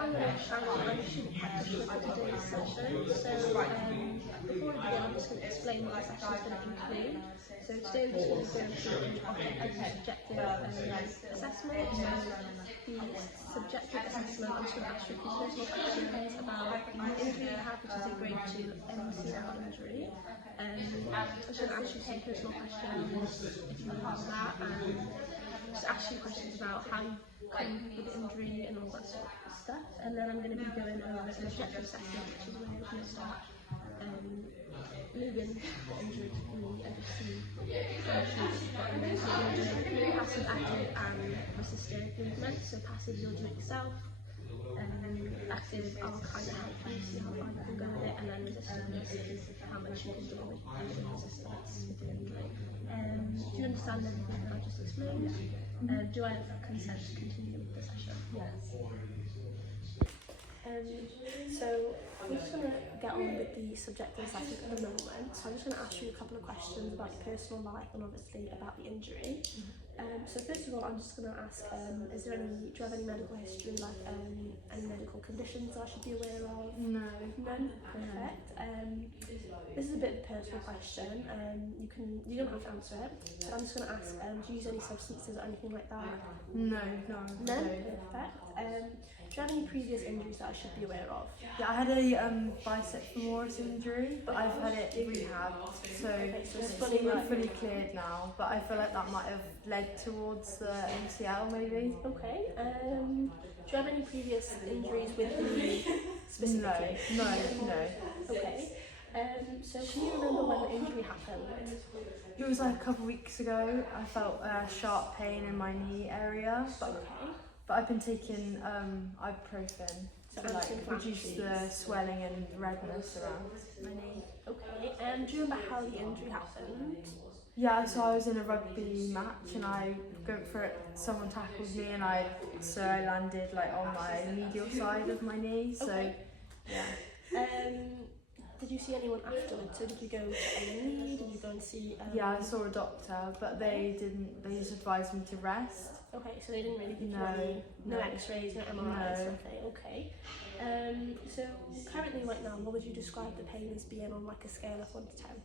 I'm going to actually practice for today's session. So before we begin, I'm just going to explain what the session is going to include. So today we're just going to go through an objective and subjective assessment. So the subjective assessment, I'm just going to ask you a few personal questions about the injury you have, which is a grade 2 MCL injury. I'm just going to ask you some personal questions if you have that, and just ask you questions about how you cope with the injury and all that sort of stuff. And then I'm going to be going over an objective assessment, which is where we're going to start moving the injured knee and just see how much you've got in there. So we're going to do passive, active and resisted movement. So passive, you'll do it yourself. Active, I'll kind of help you see how far you can go with it, and then resistance is how much you can do with resistance with the injury. Do you understand everything that I just explained? Do I have consent to continue with the session? Yes. So I'm just going to get on with the subjective assessment at the moment. So I'm just going to ask you a couple of questions about your personal life and obviously about the injury. So first of all, I'm just going to ask, do you have any medical history, like any medical conditions I should be aware of? No. None? Perfect. This is a bit of a personal question. You don't have to answer it, but I'm just going to ask, do you use any substances or anything like that? No. Perfect. Do you have any previous injuries that I should be aware of? Yeah, I had a bicep femoris injury, but I've had it rehabbed, so it's fully cleared now. But I feel like that might have led towards the MCL maybe. Okay. Do you have any previous injuries with the knee specifically? No. Okay. So can you remember when the injury happened? It was like a couple of weeks ago. I felt sharp pain in my knee area, but I've been taking ibuprofen to like reduce the swelling and redness around my knee. Okay. Do you remember how the injury happened? Yeah, so I was in a rugby match and I went for it. Someone tackled me and I landed like on my medial side of my knee. So yeah. Did you see anyone afterwards? So did you go to A&E? Did you go and see? Yeah, I saw a doctor, but they didn't. They just advised me to rest. Okay, so they didn't really give you no X-rays, no MRIs, nothing. Okay. So currently, right now, what would you describe the pain as being on like a scale of 1 to 10?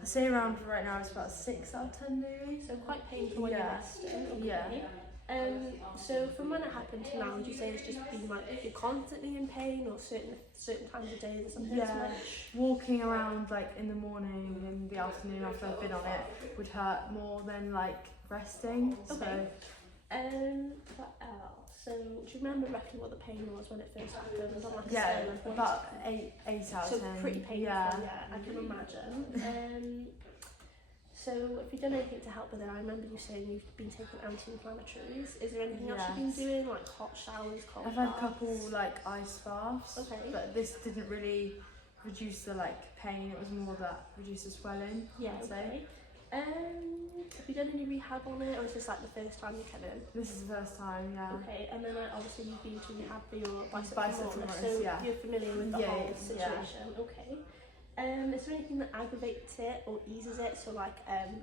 I'd say around right now it's about 6 out of 10 maybe. So quite painful when you're resting. Okay. Yeah. So from when it happened to now, would you say it's just been like you're constantly in pain, or certain times of day or something? Yeah. Walking around like in the morning and the afternoon after I've been on it would hurt more than like resting. Okay. What else? So do you remember roughly what the pain was when it first happened? On like a scale of 1 to about 8 out of 10. So pretty painful. Yeah, I can imagine. So if you've done anything to help with it, I remember you saying you've been taking anti-inflammatories. Is there anything else you've been doing, like hot showers, cold baths? I've had a couple like ice baths, but this didn't really reduce the like pain. It was more that reduced the swelling. Yeah. Okay. Have you done any rehab on it, or is this like the first time you came in? This is the first time, yeah. Okay, and then obviously you've been to rehab for your bicep femoris, so you're familiar with the whole situation. Yeah. Okay. Is there anything that aggravates it or eases it? So like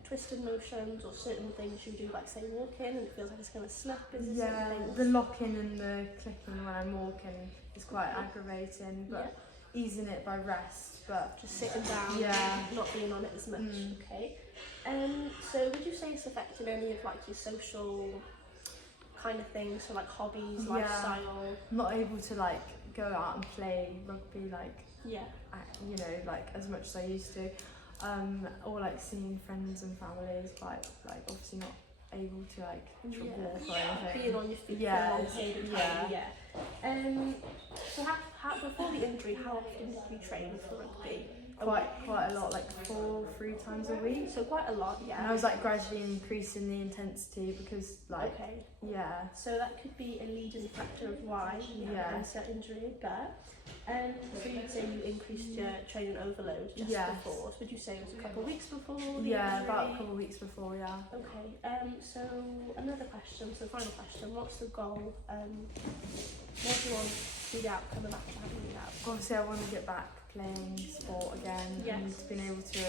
twisted motions or certain things you do, like say walking and it feels like it's going to slip? The locking and the clicking when I'm walking is quite aggravating, but easing it by rest, but just sitting down, not being on it as much. Okay. So would you say it's affected any of like your social kind of things, so like hobbies, lifestyle? I'm not able to like go out and play rugby like like as much as I used to, or like seeing friends and family is quite like obviously not able to like walk or anything. Being on your feet for a long period of time. So how before the injury, how often did you train for rugby? Quite a lot, like 3 times a week. So quite a lot, yeah. And I was like gradually increasing the intensity because like So that could be a leading factor of why you had an MCL injury, but so you'd say you increased your training overload just before. So would you say it was a couple of weeks before the injury? About a couple of weeks before, Okay. So another question, so final question, what's the goal? What do you want see the outcome of after having the out? Obviously, I want to get back playing sport again and Yes. being able to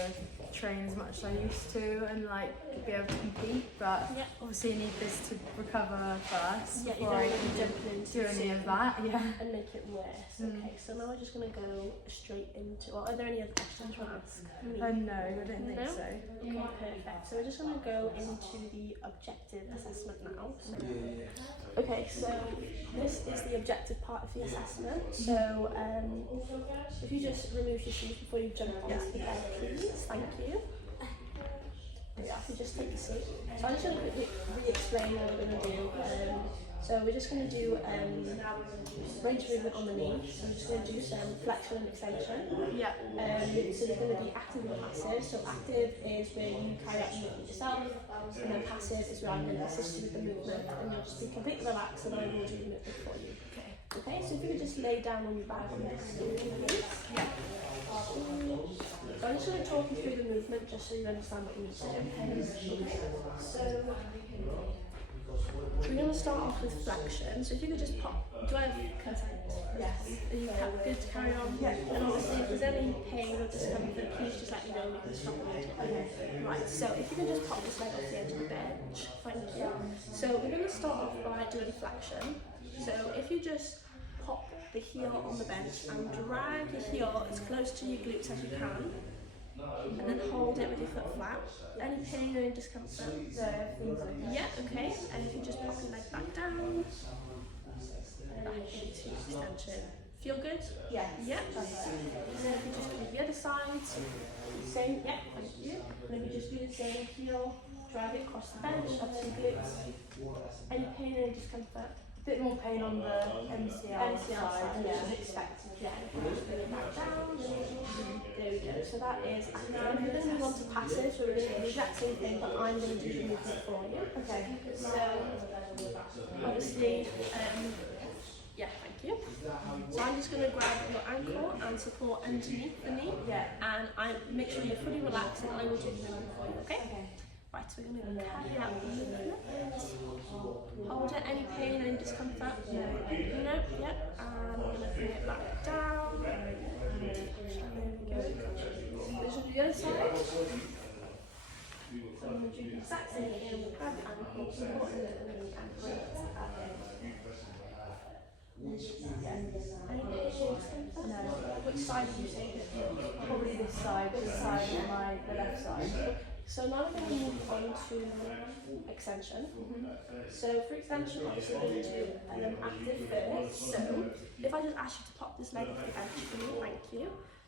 train as much as I used to and like be able to compete. But Yeah. obviously, I need this to recover first Yeah, you before don't I want to be can jumping into do any of that. Yeah. and make it worse. Mm. Okay, so now we're just going to go straight into, or are there any other questions you want to ask me? No, I don't think No? so. Okay, perfect. So we're just going to go into the objective assessment now. Okay, so this is the objective part of the assessment. So if you just remove your shoes before you jump onto the bed, please. Thank you. There we are. If you just take a seat. So I'm just going to quickly re-explain what we're going to do. So we're just going to do range of movement on the knee. So I'm just going to do some flexion and extension. Yeah. So you're going to be active and passive. So active is where you carry out the movement yourself, and then passive is where I'm going to assist you with the movement, and you'll just be completely relaxed and I will do the movement for you. Okay. Okay, so if you could just lay down on your back on this stool, please. Yeah. So I'm just going to talk you through the movement just so you understand what you need to do. Okay, so we're going to start off with flexion. So if you could just pop, do I have consent? Yes. Are you good to carry on? Yeah. And obviously if there's any pain or discomfort, please just let me know and we can stop immediately. Okay. Right, so if you can just pop this leg off the edge of the bench, thank you. So we're going to start off by doing flexion. So if you just pop the heel on the bench and drag your heel as close to your glutes as you can, and then hold it with your foot flat. Any pain or any discomfort? So everything's okay. Yeah, okay. And if you just pop your leg back down, and back into extension. Feel good? Yes. Yeah. Perfect. And then if you just do the other side, same, yeah, thank you. And if you just do the same heel, drag it across the bench, up to your glutes. Any pain or any discomfort? Bit more pain on the MCL, side, yeah. which is expected, yeah. Just bring it back down. There we go. So that is active. We're going to move on to passive, so we're going to do the exact same thing, but I'm going to do the movement for you. Okay. So, obviously, yeah, thank you. So I'm just going to grab your ankle and support underneath the knee, Yeah. and I make sure you're fully relaxed, and I will do the movement for you, okay? Okay. Right, so we're going to carry out the movement. Hold it. Any pain, any discomfort? No. No, yep. And we're going to bring it back down. And there we go. This will be the other side. So I'm going to do the exact same thing. We'll grab the ankle, support the knee, and bring it up. Any pain, discomfort? No. Which side did you say? Probably this side of the left side. So now we're going to move on to extension. So for extension, obviously we're going to do active first. So if I just ask you to pop this leg off the bench for me, thank you.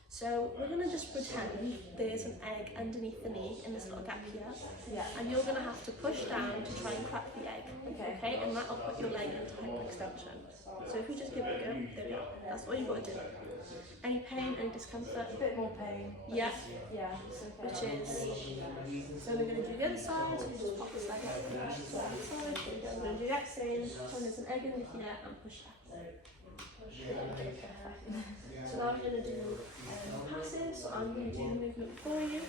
So we're going to just pretend there's an egg underneath the knee in this little gap here. Yeah. And you're going to have to push down to try and crack the egg. Okay. And that'll put your leg into hyperextension. So if you just give it a go, there we are. That's all you've got to do. Any pain, any discomfort? A bit more pain. Yeah. Yeah. It's okay. Which is, so we're going to do the other side, so you just pop this leg up to the other side. We're going to do the exact same, when there's an egg in here and push that. So now I'm going to do passive, so I'm going to do the movement for you.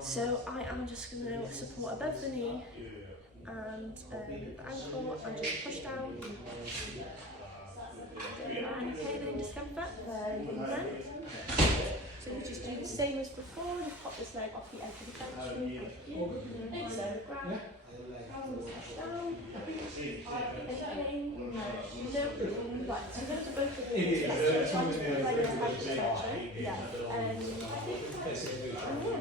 So I am just going to support above the knee and ankle and just push down. Any pain, any discomfort? None. So you just do the same as before, just pop this leg off the edge of the bench. So grab, push down. Any pain? No. Right, so those are both of the so I just put the leg into hyperextension. Yeah. And yeah,